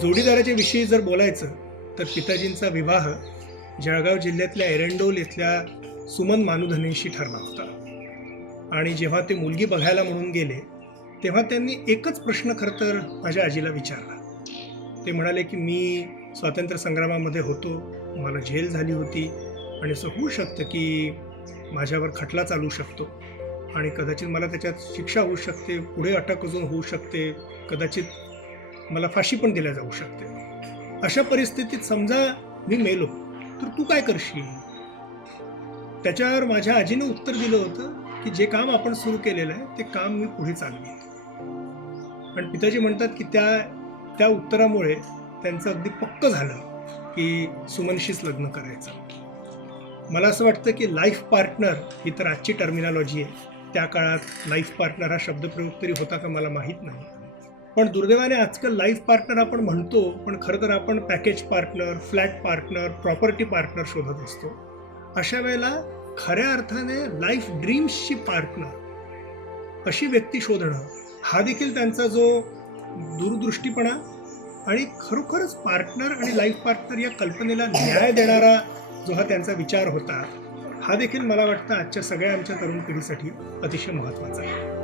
जोडीदाराच्या विषयी जर बोलायचं तर पिताजींचा विवाह जळगाव जिल्ह्यातल्या एरंडोल इथल्या सुमन मानुधनेशी ठरला होता आणि जेव्हा ते मुलगी बघायला म्हणून गेले तेव्हा त्यांनी एकच प्रश्न खरं तर माझ्या आजीला विचारला. ते म्हणाले की मी स्वातंत्र्य संग्रामामध्ये होतो, मला जेल झाली होती आणि असं होऊ शकतं की माझ्यावर खटला चालू शकतो आणि कदाचित मला त्याच्यात शिक्षा होऊ शकते, पुढे अटक अजून होऊ शकते, कदाचित मला फाशी पण दिल्या जाऊ शकते. अशा परिस्थितीत समजा मी मेलो तर तू काय करशील? त्याच्यावर माझ्या आजीने उत्तर दिलं होतं की जे काम आपण सुरू केलेलं आहे ते काम मी पुढे चालवीन. पण पिताजी म्हणतात की त्या उत्तरामुळे त्यांचं अगदी पक्क झालं की सुमनशीच लग्न करायचं. मला असं वाटतं की लाईफ पार्टनर ही तर आजची टर्मिनॉलॉजी आहे. त्या काळात लाईफ पार्टनर हा शब्दप्रयोग तरी होता का मला माहीत नाही. पण दुर्दैवाने आजकाल लाईफ पार्टनर आपण म्हणतो, पण खरं तर आपण package partner, flat partner, property partner शोधत असतो. अशा वेळेला खऱ्या अर्थाने लाईफ ड्रीम्सची पार्टनर अशी व्यक्ती शोधणं हा देखील त्यांचा जो दूरदृष्टीपणा आणि खरोखरच पार्टनर आणि लाईफ पार्टनर या कल्पनेला न्याय देणारा जो हा त्यांचा विचार होता, हा देखील मला वाटतं आजच्या सगळ्या आमच्या तरुण पिढीसाठी अतिशय महत्त्वाचा आहे.